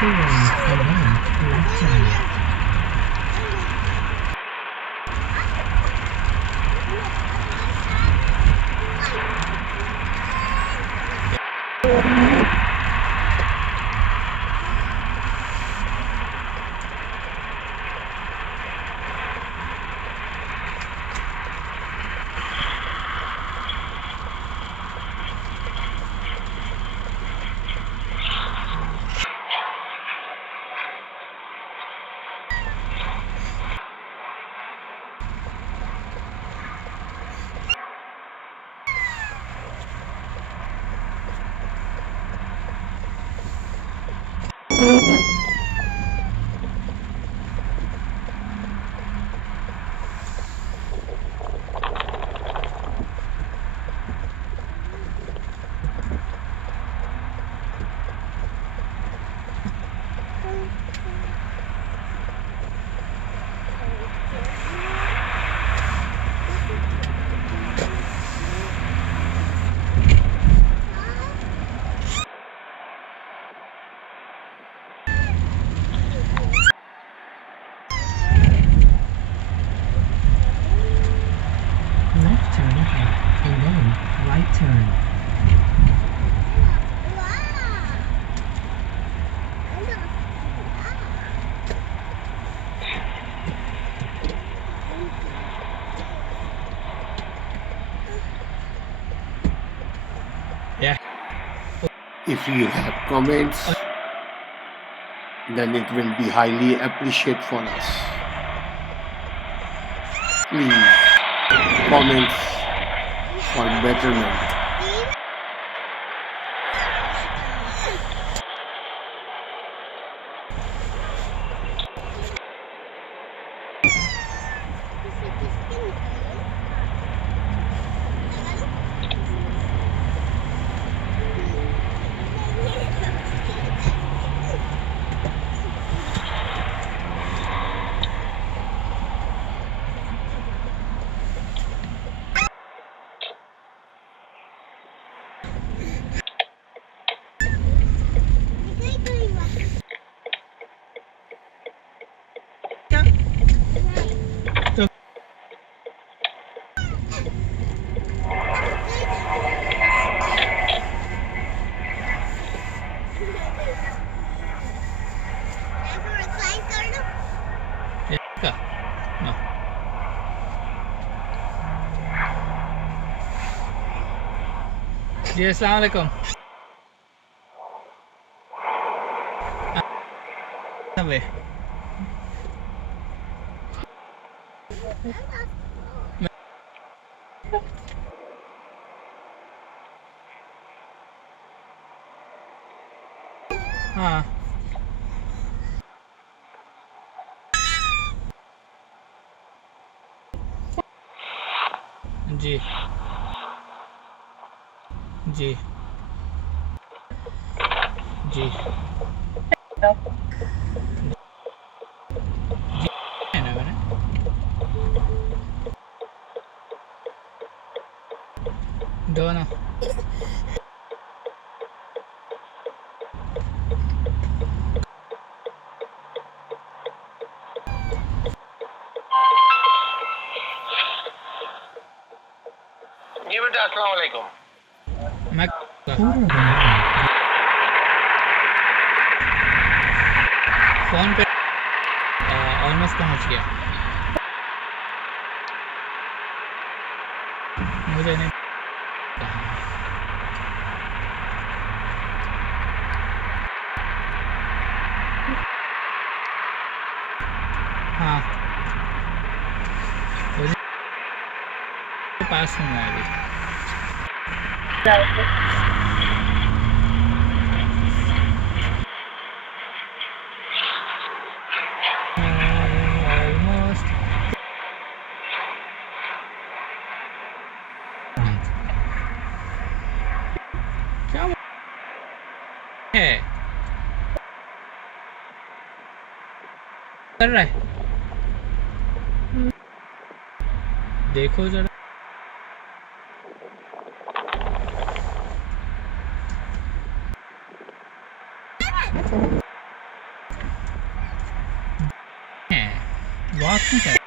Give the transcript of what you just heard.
the road and then left turn. Left turn ahead and then right turn. Yeah. If you have comments, then it will be highly appreciated for us. Please, comments for betterment. Yeah. No. जी अस्सलाम वालेकुम। अबे हाँ जी जी जी है ना मैंने दोनों जी बेटा अस्सलाम वालेकुम। मैं Quarter of a mile. Phone पे ऑलमोस्ट पहुंच गया। मुझे नहीं हाँ मुझे पास हूँ मैं अभी। ऑलमोस्ट क्या है कर रहा है देखो जरा वॉक नहीं कर